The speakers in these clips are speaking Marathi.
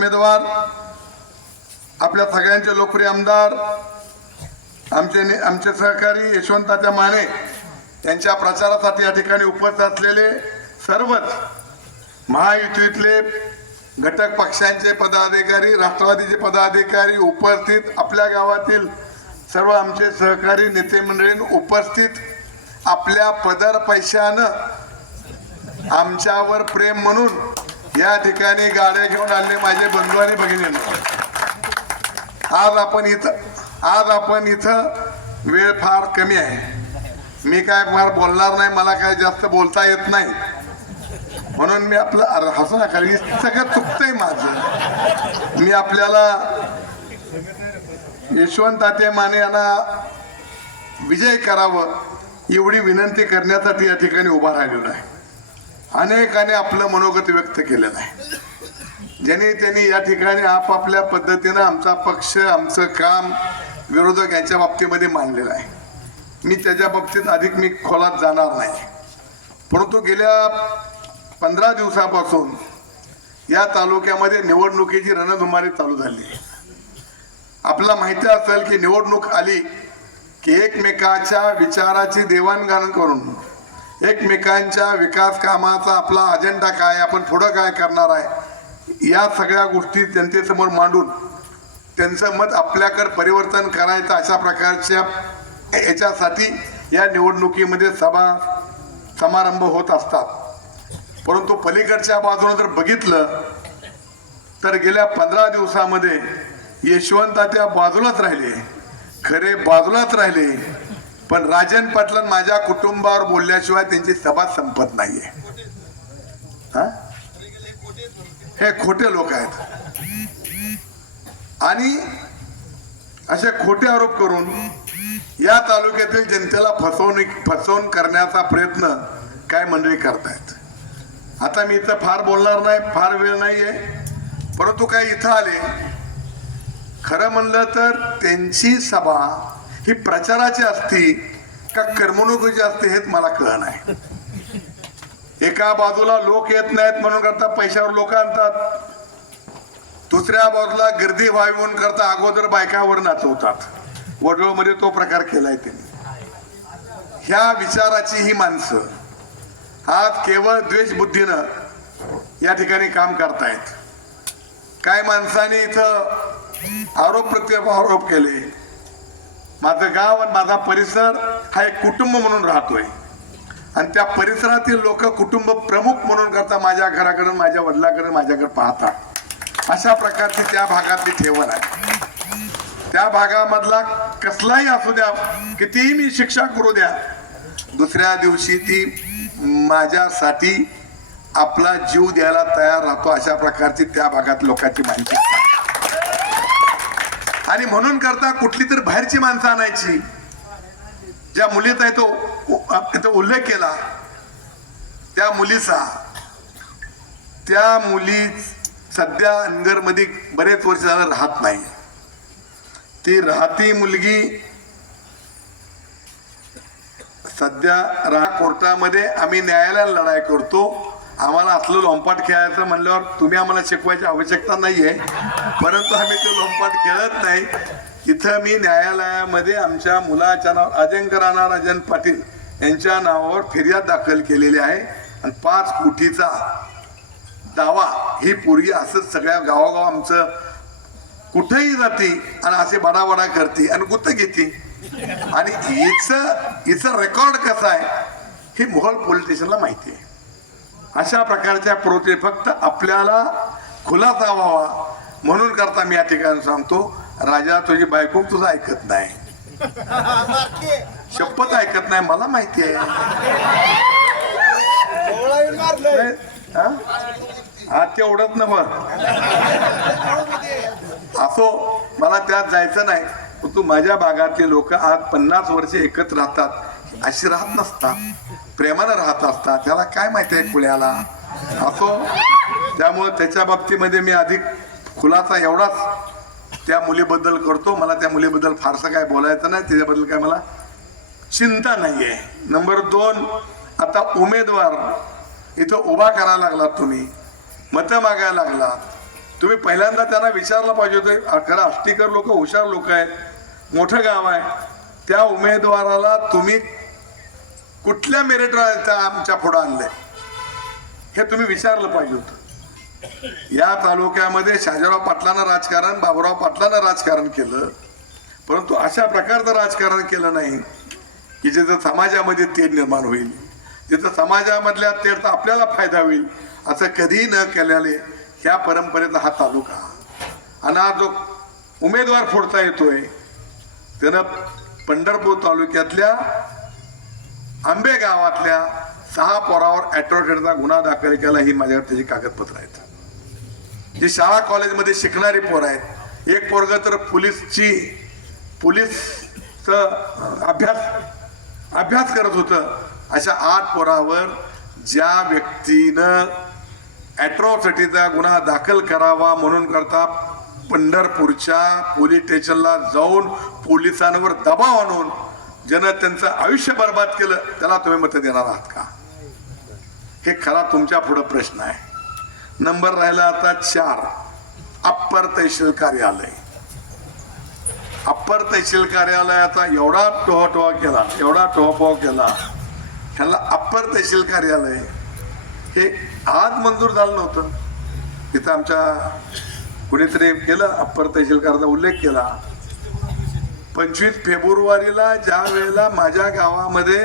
उमेदवार आपल्या सगळ्यांचे लोकप्रिय आमदार आमचे ने- आमचे सहकारी यशवंताच्या माने यांच्या प्रचारासाठी या ठिकाणी उपस्थित असलेले सर्वच महायुतीतले घटक पक्षांचे पदाधिकारी राष्ट्रवादीचे पदाधिकारी उपस्थित आपल्या गावातील सर्व आमचे सहकारी नेते मंडळी उपस्थित आपल्या पदर पैशानं आमच्यावर प्रेम म्हणून या ठिकाणी गाड्या घेऊन आले माझे बंधू आणि भगिनींनो. आज आपण इथं आज आपण इथं वेळ फार कमी आहे. मी काय फार बोलणार नाही मला काय जास्त बोलता येत नाही. म्हणून मी आपलं अरे हसू नका हे सगळं चुकतंय माझं. मी आपल्याला यशवंत ताते माने यांना विजय करावं एवढी विनंती करण्यासाठी या ठिकाणी उभा राहिलेलो आहे. अनेकाने आपलं मनोगत व्यक्त केलेलं आहे. ज्यांनी त्यांनी या ठिकाणी आपापल्या पद्धतीनं आमचा पक्ष आमचं काम विरोधक यांच्या बाबतीमध्ये मांडलेलं आहे. मी त्याच्या बाबतीत अधिक मी खोलात जाणार नाही. परंतु गेल्या पंधरा दिवसापासून या तालुक्यामध्ये निवडणुकीची रणधुमारी चालू झाली. आपला माहिती असेल की निवडणूक आली की एकमेकाच्या विचाराची देवाणघेवाण करून एकमेकांच्या विकास कामाचा आपला अजेंडा काय आपण पुढं काय करणार आहे? या सगळ्या गोष्टी जनतेसमोर मांडून त्यांचं मत आपल्याकडे परिवर्तन करायचं अशा प्रकारच्या याच्यासाठी या निवडणुकीमध्ये सभा समारंभ होत असतात. परंतु पलीकडच्या बाजूने जर बघितलं तर गेल्या पंधरा दिवसामध्ये यशवंता त्या बाजूलाच राहिले. खरे बाजूलाच राहिले. पण राजन पाटलन माझ्या कुटुंबावर बोलल्याशिवाय त्यांची सभा संपत नाहीये. हे? खोटे लोक आहेत. आणि असे खोटे आरोप करून या तालुक्यातील जनतेला फसवणूक फसवून करण्याचा प्रयत्न काय मंडळी करतायत? आता मी इथं फार बोलणार नाही फार वेळ नाहीये. परंतु काय इथं आले. खरं म्हणलं तर त्यांची सभा ही प्रचाराची असती का करमणुकीची असते हेच मला कळ नाही एका बाजूला लोक येत नाहीत म्हणून करता पैशावर लोक आणतात. दुसऱ्या बाजूला गर्दी व्हावी म्हणून करता अगोदर बायकावर नाचवतात. वडलोमध्ये तो प्रकार केलाय त्यांनी. ह्या विचाराची ही माणसं आज केवळ द्वेषबुद्धीनं या ठिकाणी काम करतायत. काय माणसाने इथं आरोप प्रत्यारोप आरोप केले? माझं गाव आणि माझा परिसर हा एक कुटुंब म्हणून राहतोय. आणि त्या परिसरातील लोक कुटुंब प्रमुख म्हणून करता माझ्या घराकडे माझ्या वडिलाकडे माझ्याकडे पाहतात. अशा प्रकारची त्या भागातली ठेवण आहे. त्या भागामधला कसलाही असू द्या कितीही मी शिक्षा करू द्या दुसऱ्या दिवशी ती माझ्यासाठी आपला जीव द्यायला तयार राहतो अशा प्रकारची त्या भागात लोकांची माहिती आणि म्हणून करता कुठली तर बाहेरची माणसं आणायची. ज्या मुलीचा आहे तो इथं उल्लेख केला. त्या मुलीचा. त्या मुली सध्या अनगरमध्ये बरेच वर्ष झालं राहत नाही. ती राहती मुलगी सध्या रा कोर्टामध्ये आम्ही न्यायालयाला लढाई करतो. आम्हाला असलं लोंपाट खेळायचं म्हणल्यावर तुम्ही आम्हाला शिकवायची आवश्यकता नाही आहे परंतु आम्ही ते लोंपाट खेळत नाही. इथं मी न्यायालयामध्ये आमच्या मुलाच्या नाव अजंकर राणा राजन पाटील यांच्या नावावर फिर्याद दाखल केलेली आहे. आणि पाच कोटीचा दावा ही पूर्वी असंच सगळ्या गावागाव आमचं कुठेही जाते आणि असे बडाबडा करते आणि गुत्त घेते. आणि हिचं हिचं रेकॉर्ड कसं आहे हे मोहल पोलीस स्टेशनला माहिती आहे. अशा प्रकारच्या प्रोते फक्त आपल्याला खुलासा व्हावा म्हणून करता मी या ठिकाणी सांगतो राजा तुझी बायको तुझं ऐकत नाही. शपथ ऐकत नाही मला माहिती आहे. हा? तेवढंच नव असो मला त्यात जायचं नाही. पण तू माझ्या भागातले लोक आज पन्नास वर्ष एकत्र राहतात अशी राहत नसतात. प्रेमानं राहत असतात. त्याला काय माहिती आहे पुण्याला असो त्यामुळे त्याच्या बाबतीमध्ये मी अधिक खुलासा एवढाच त्या मुलीबद्दल करतो. मला त्या मुलीबद्दल फारसं काय बोलायचं नाही. त्याच्याबद्दल काय मला चिंता नाही आहे नंबर दोन आता उमेदवार इथं उभा करायला लागलात तुम्ही. मतं मागायला लागलात. तुम्ही पहिल्यांदा त्यांना विचारलं पाहिजे होतं. खरं आष्टीकर लोक हुशार लोक आहेत. मोठं गाव आहे. त्या उमेदवाराला तुम्ही कुठल्या मेरिटवर आमच्या पुढं आणलंय? हे तुम्ही विचारलं पाहिजे होतं. या तालुक्यामध्ये शाजीराव पाटलानं राजकारण बाबुराव पाटलानं राजकारण केलं. परंतु अशा प्रकारचं राजकारण केलं नाही की जिथं समाजामध्ये तेढ निर्माण होईल. जिथं समाजामधल्या तेढचा आपल्याला फायदा होईल असं कधीही न केल्याने ह्या परंपरेचा हा तालुका. आणि हा जो उमेदवार फोडता येतोय त्यानं पंढरपूर तालुक्यातल्या आंबे गावातल्या सहा पोरावर ॲट्रोटेडचा गुन्हा दाखल केला ही माझ्याकडे त्याची कागदपत्र आहेत. जी शाळा कॉलेजमध्ये शिकणारी पोरं आहेत. एक पोरग तर पोलीसची पोलीस अभ्यास अभ्यास करत होतं. अशा आठ पोरावर ज्या व्यक्तीनं ॲट्रॉसिटीचा गुन्हा दाखल करावा म्हणून करता पंढरपूरच्या पोलीस स्टेशनला जाऊन पोलिसांवर दबाव आणून ज्यानं त्यांचं आयुष्य बर्बाद केलं त्याला तुम्ही मत देणार आहात का? हे खरा तुमच्या पुढं प्रश्न आहे. नंबर राहिला आता चार. अप्पर तहसील कार्यालय. अप्पर तहसील कार्यालयाचा एवढा टोहाटोहा केला एवढा टोहपोह केला. ह्याला अप्पर तहसील कार्यालय हे आज मंजूर झालं नव्हतं. तिथं आमच्या कुणीतरी केलं अप्पर तहसील कार्याचा उल्लेख केला. पंचवीस फेब्रुवारीला ज्या वेळेला माझ्या गावामध्ये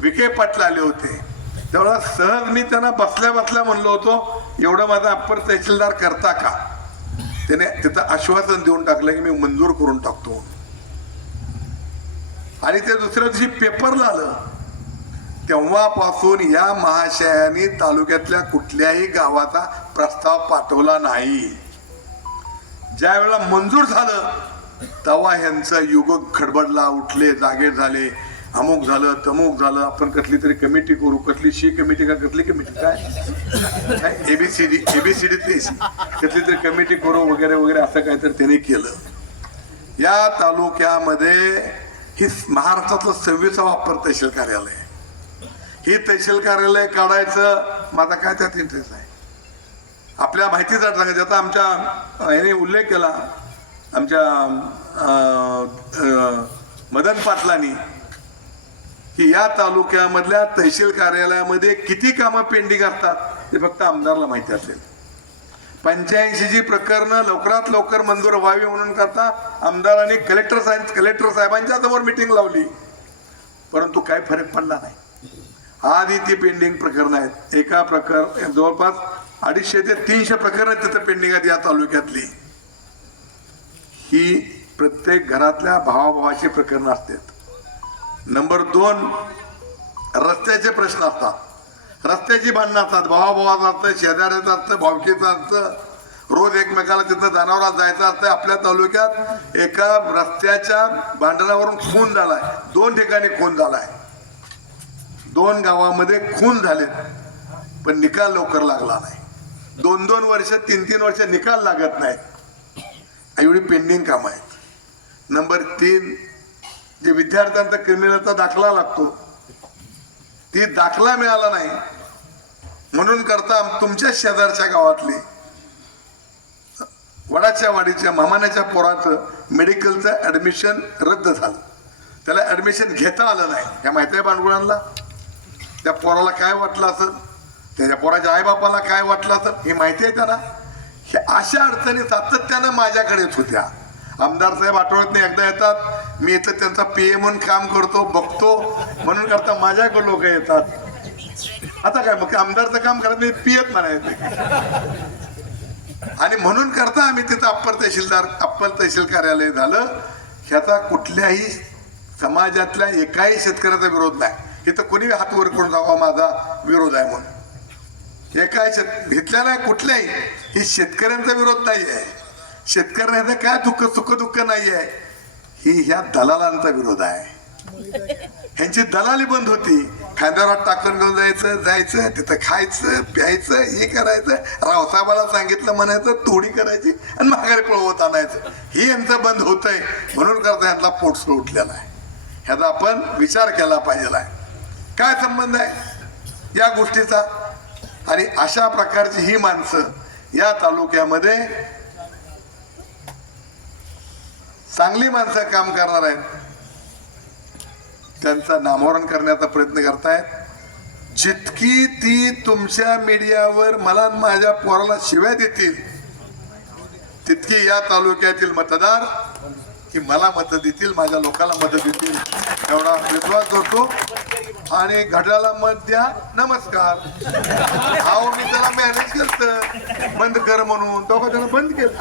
विखे पाटला आले होते तेव्हा सहज मी त्यांना बसल्या बसल्या म्हणलो होतो एवढं माझा अप्पर तहसीलदार करता का? त्याने तिथं आश्वासन देऊन टाकलं की मी मंजूर करून टाकतो आणि ते दुसऱ्या दिवशी पेपरला आलं. तेव्हापासून या महाशयाने तालुक्यातल्या कुठल्याही गावाचा प्रस्ताव पाठवला नाही. ज्या वेळेला मंजूर झालं तेव्हा ह्यांचं युग खडबडला उठले जागे झाले. अमुक झालं तमुक झालं आपण कसली तरी कमिटी करू कसली शी कमिटी का कसली कमिटी काय? एबीसीडी एबीसीडी कसली तरी कमिटी करू वगैरे वगैरे असं काहीतरी त्यांनी केलं. या तालुक्यामध्ये ही महाराष्ट्रातलं सव्वीसावा अप्पर तहसील कार्यालय. आहे. ही तहसील कार्यालय काढायचं माझा काय त्यात इंटरेस्ट आहे? आपल्या माहितीचा सांगायचं. आता आमच्या याने उल्लेख केला. आमच्या मदन पाटलांनी की या तालुक्यामधल्या तहसील कार्यालयामध्ये किती कामं पेंडिंग असतात ते फक्त आमदारला माहिती असेल. पंच्याऐंशी जी प्रकरणं लवकरात लवकर मंजूर व्हावी म्हणून करता आमदारांनी कलेक्टर साहेब कलेक्टर साहेबांच्या समोर मिटिंग लावली. परंतु काही फरक पडला नाही. आधी ती पेंडिंग प्रकरणं आहेत. एका प्रकार जवळपास अडीचशे ते तीनशे प्रकरणं तिथं पेंडिंग आहेत या तालुक्यातली. ही प्रत्येक घरातल्या भावाभावाची प्रकरणं असतात. नंबर दोन रस्त्याचे प्रश्न असतात. रस्त्याची भांडणं असतात. भावाभावाचं असतं शेजाऱ्याचं असतं भावकीचं असतं रोज एकमेकाला तिथं जनावरात जायचं असतं आपल्या तालुक्यात एका रस्त्याच्या भांडणावरून खून झालाय. दोन ठिकाणी खून झालाय. दोन गावामध्ये खून झालेत पण निकाल लवकर लागला नाही. दोन दोन वर्ष तीन तीन वर्ष निकाल लागत नाही एवढी पेंडिंग काम आहेत. नंबर तीन जे विद्यार्थ्यांचा क्रिमिनलचा दाखला लागतो ती दाखला मिळाला नाही. म्हणून करता तुमच्या शेजारच्या गावातली वडाच्या वाडीच्या मामान्याच्या पोराचं मेडिकलचं ऍडमिशन रद्द झालं. त्याला ऍडमिशन घेता आलं नाही. ह्या माहिती आहे बांडगुळांना? त्या पोराला काय वाटलं असं त्याच्या पोराच्या आईबापाला काय वाटलं असं हे माहिती आहे त्यांना? हे अशा अडचणी सातत्यानं माझ्याकडेच होत्या. आमदार साहेब आठवड्यात एकदा येतात मी इथं त्यांचा पी ए म्हणून काम करतो बघतो. म्हणून करता माझ्याकडे लोक येतात. आता काय मग आमदारचं काम करत नाही पियत म्हणायचं. आणि म्हणून करता आम्ही तिथं अप्पर तहसीलदार अप्पर तहसील कार्यालय झालं. ह्याचा कुठल्याही समाजातल्या एकाही शेतकऱ्याचा विरोध नाही. इथं कोणी हात वर करून जावा माझा विरोध आहे म्हणून. एकाही शेत घेतलेला कुठल्याही. ही शेतकऱ्यांचा विरोध नाही आहे शेतकऱ्यांचं काय दुःख सुख दुःख नाही आहे ही ह्या दलालांचा विरोध आहे. ह्यांची दलाली बंद होती. खांद्यावर टाकून घेऊन जायचं जायचं तिथं खायचं प्यायचं हे करायचं. रावसाहेबाला सांगितलं म्हणायचं तोडी करायची आणि माघारी पळवत आणायचं. हे यांचं बंद होतंय. म्हणून करता यांना पोटसर उठलेला आहे. ह्याचा आपण विचार केला पाहिजे आहे. काय संबंध आहे? या गोष्टीचा. आणि अशा प्रकारची ही माणसं या तालुक्यामध्ये चांगली माणसं काम करणार आहेत. त्यांचा नामोरण करण्याचा प्रयत्न करतायत. जितकी ती तुमच्या मीडियावर मला माझ्या पोराला शिव्या देतील तितकी या तालुक्यातील मतदार की मला मदत देतील माझ्या लोकांना मदत देतील. एवढा विश्वास होतो आणि घड्याला मत द्या. नमस्कार. अहो मी त्याला मॅनेज करत बंद कर म्हणून. तो का त्याला बंद केलं